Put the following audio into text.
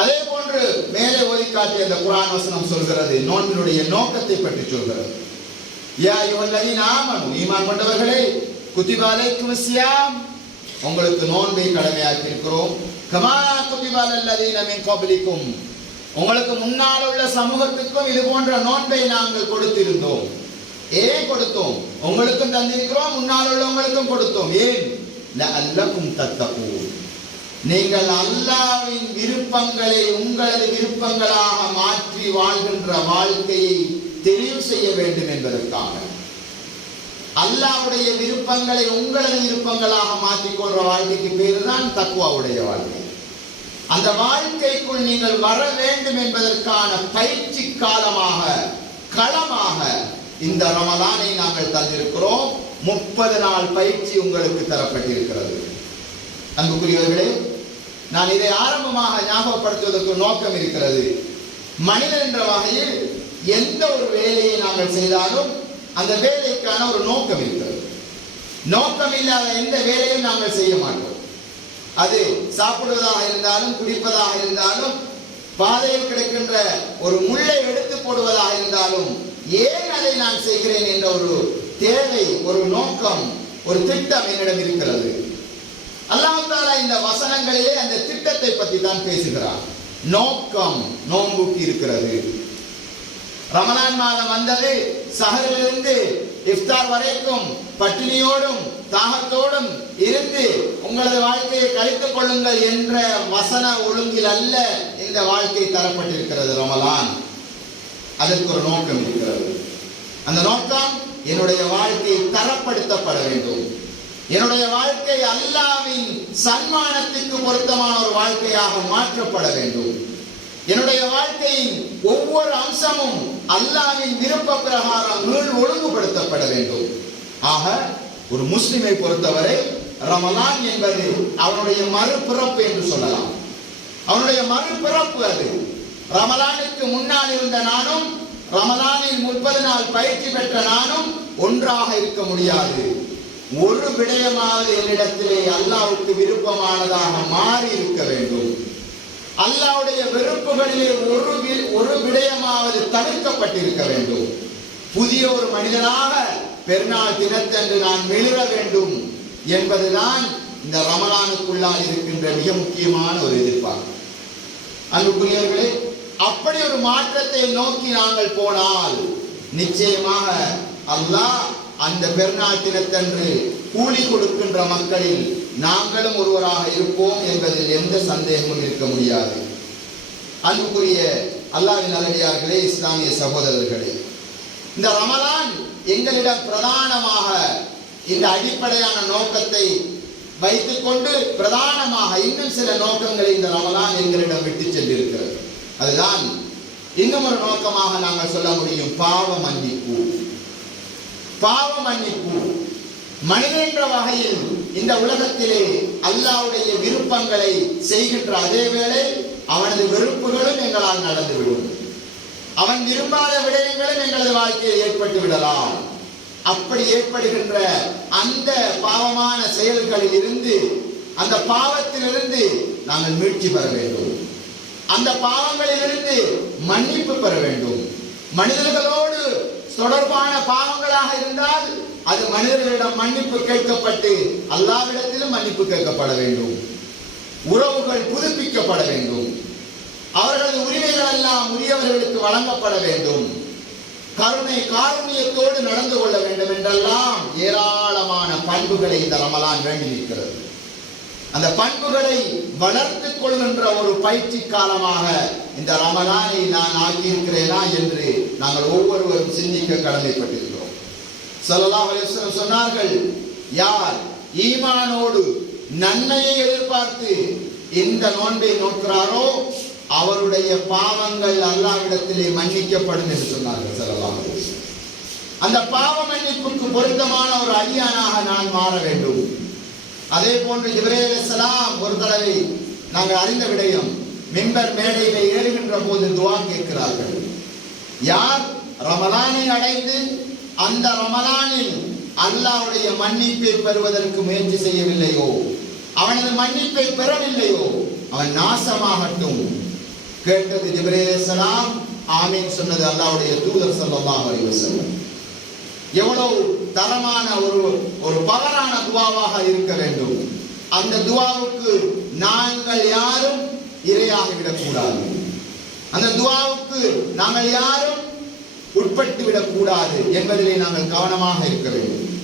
அதே போன்று மேலே ஒலி காட்டிய அந்த குரான் வசனம் சொல்கிறது நோன்பினுடைய நோக்கத்தை பற்றி சொல்கிறது. யா யுவல்லதீன ஆமனு ஈமான் கொண்டவர்களே குத்திபாலை அலைக்கும் சியாம் உங்களுக்கு நோன்பை கடமையாக்கி இருக்கிறோம் கமா குத்திபால் அல்லது மின் கோபிலிக்கும் உங்களுக்கு முன்னால் உள்ள சமூகத்துக்கும் இது போன்ற நோன்பை நாங்கள் கொடுத்திருந்தோம். ஏன் கொடுத்தோம்? உங்களுக்கும் தந்திருக்கிறோம் முன்னால் உள்ளவங்களுக்கும் கொடுத்தோம். ஏன்? அல்லக்கும் தத்தப்பூர் நீங்கள் அல்லாவின் விருப்பங்களை உங்களது விருப்பங்களாக மாற்றி வாழ்கின்ற வாழ்க்கையை தெளிவு செய்ய வேண்டும் என்பதற்காக. அல்லாவுடைய விருப்பங்களை உங்களது விருப்பங்களாக மாற்றிக்கொள்ற வாழ்க்கைக்கு பேரு தான் தக்குவாவுடைய வாழ்க்கை. அந்த வாழ்க்கைக்குள் நீங்கள் வர வேண்டும் என்பதற்கான பயிற்சி காலமாக களமாக இந்த ரமலானை நாங்கள் தந்திருக்கிறோம். முப்பது நாள் பயிற்சி உங்களுக்கு தரப்பட்டிருக்கிறது. அன்புக்குரியவர்களே நான் இதை ஆரம்பமாக ஞாபகப்படுத்துவதற்கு நோக்கம் இருக்கிறது. மனிதன் என்ற வகையில் எந்த ஒரு வேலையை நாங்கள் செய்தாலும் அந்த வேலைக்கான ஒரு நோக்கம் இருக்கிறது. நோக்கம் இல்லாத எந்த வேலையும் நாங்கள் செய்ய மாட்டோம். அது சாப்பிடுவதாக இருந்தாலும் குடிப்பதாக இருந்தாலும் பாதையில் கிடைக்கின்ற ஒரு முள்ளை எடுத்து போடுவதாக இருந்தாலும் ஏன் அதை நான் செய்கிறேன் என்ற ஒரு தேவை ஒரு நோக்கம் ஒரு திட்டம் என்னிடம் இருக்கிறது. அல்லாஹாலா இந்த வசனங்களிலே அந்த திட்டத்தை பற்றி தான் பேசுகிறார். நோக்கம் நோன்புக்கு இருக்கிறது. ரமணான் மாதம் வந்தது சகரிலிருந்து இஃப்தார் வரைக்கும் பட்டினியோடும் தாகத்தோடும் இருந்து உங்களது வாழ்க்கையை கழித்துக் கொள்ளுங்கள் என்ற வசன ஒழுங்கில் அல்ல இந்த வாழ்க்கை தரப்பட்டிருக்கிறது ரமலான். அதற்கு ஒரு நோக்கம் இருக்கிறது. அந்த நோக்கம் என்னுடைய வாழ்க்கை தரப்படுத்தப்பட வேண்டும். என்னுடைய வாழ்க்கை அல்லாவின் சன்மானத்திற்கு பொருத்தமான ஒரு வாழ்க்கையாக மாற்றப்பட வேண்டும். என்னுடைய வாழ்க்கையின் ஒவ்வொரு அம்சமும் அல்லாவின் விருப்ப பிரகாரம் ஒழுங்குபடுத்தப்பட வேண்டும். ஆக ஒரு முஸ்லிமை பொறுத்தவரை ரமலான் என்பது அவனுடைய மறுபிறப்பு என்று சொல்லலாம். அவனுடைய மறுபிறப்பு அது. ரமலானுக்கு முன்னால் இருந்த நானும் ரமலானில் முப்பது நாள் பயிற்சி பெற்ற நானும் ஒன்றாக இருக்க முடியாது. ஒரு விடயமாவது என்னிடத்திலே அல்லாவுக்கு விருப்பமானதாக மாறி இருக்க வேண்டும். அல்லாவுடைய வெறுப்புகளிலே ஒரு ஒரு விடயமாவது தவிர்க்கப்பட்டிருக்க வேண்டும். புதிய ஒரு மனிதனாக பெருநாள் தினத்தன்று நான் மிளிர வேண்டும் என்பதுதான் இந்த ரமலானுக்குள்ளால் இருக்கின்ற மிக முக்கியமான ஒரு எதிர்பார்ப்பு. அன்புக்குரியவர்களே அப்படி ஒரு மாற்றத்தை நோக்கி நாங்கள் போனால் நிச்சயமாக அல்லாஹ் அந்த பெருநாள் தினத்தன்று கூலி கொடுக்கின்ற மக்களில் நாங்களும் ஒருவராக இருப்போம் என்பதில் எந்த சந்தேகமும் இருக்க முடியாது. அன்புக்குரிய அல்லாவின் நல்லடியார்களே இஸ்லாமிய சகோதரர்களே இந்த ரமலான் எங்களிடம் பிரதானமாக இந்த அடிப்படையான நோக்கத்தை வைத்துக்கொண்டு பிரதானமாக இன்னும் சில நோக்கங்களை இந்த ரமலான் எங்களிடம் விட்டு சென்றிருக்கிறது. அதுதான் இன்னும் ஒரு நோக்கமாக நாங்கள் சொல்ல முடியும் பாவ மன்னிப்பு. பாவ மன்னிப்பு. மனிதன்ற வகையில் இந்த உலகத்திலே அல்லாவுடைய விருப்பங்களை செய்கின்ற அதே வேளை அவனது வெறுப்புகளும் எங்களால் நடந்துவிடும். அவன் விரும்பாத விடயங்களும் எங்களது வாழ்க்கையில் ஏற்பட்டு விடலாம். அப்படி ஏற்படுகின்ற அந்த பாவமான செயல்களில் இருந்து அந்த பாவத்திலிருந்து நாங்கள் மீட்சி பெற வேண்டும். அந்த பாவங்களிலிருந்து மன்னிப்பு பெற வேண்டும். மனிதர்களோ தொடர்பான பாவங்களாக இருந்தால் அது மனிதர்களிடம் மன்னிப்பு கேட்கப்பட்டு அல்லாவிடத்திலும் மன்னிப்பு கேட்கப்பட வேண்டும். உறவுகள் புதுப்பிக்கப்பட வேண்டும். அவர்களது உரிமைகள் எல்லாம் உரியவர்களுக்கு வழங்கப்பட வேண்டும். கருணை காருண்யத்தோடு நடந்து கொள்ள வேண்டும் என்றெல்லாம் ஏராளமான பண்புகளை இந்த ரமலான் வேண்டியிருக்கிறது. அந்த பண்புகளை வளர்த்துக் கொள்கின்ற ஒரு பயிற்சி காலமாக இந்த ரமலானை நான் ஆக்கியிருக்கிறேனா என்று நாங்கள் ஒவ்வொருவரும் சிந்திக்க கடமைப்பட்டிருக்கிறோம். ஸல்லல்லாஹு அலைஹி சொன்னார்கள் யார் ஈமானோடு நன்மையை எதிர்பார்த்து இந்த நோன்பை நோக்கிறாரோ அவருடைய பாவங்கள் அல்லாவிடத்திலே மன்னிக்கப்படும் என்று சொன்னார்கள் சொல்லலாம் அந்த பாவ மன்னிப்புக்கு பொருத்தமான ஒரு அடியானாக நான் மாற வேண்டும். அதே போன்று இவரே சலாம் ஒரு தடவை நாங்கள் அறிந்த விடயம் மெம்பர் மேடையிலே ஏறுகின்ற போது துவா கேட்கிறார்கள். யார் ரமலானை அடைந்து அந்த ரமலானில் அல்லாவுடைய மன்னிப்பை பெறுவதற்கு முயற்சி செய்யவில்லையோ? அவனது மன்னிப்பை பெறவில்லையோ? அவன் நாசமாகட்டும். கேட்டது ஜிப்ரேசலாம் ஆமீன் சொன்னது அல்லாவுடைய தூதர் ஸல்லல்லாஹு அலைஹி வஸல்லம். எவ்வளவு தரமான ஒரு ஒரு பவரான துவாவாக இருக்க வேண்டும். அந்த துவாவுக்கு நாங்கள் யாரும் இரையாகி விடக்கூடாது. அந்த துவாவுக்கு நாங்கள் யாரும் உட்பட்டு விடக்கூடாது என்பதிலே நாங்கள் கவனமாக இருக்க வேண்டும்.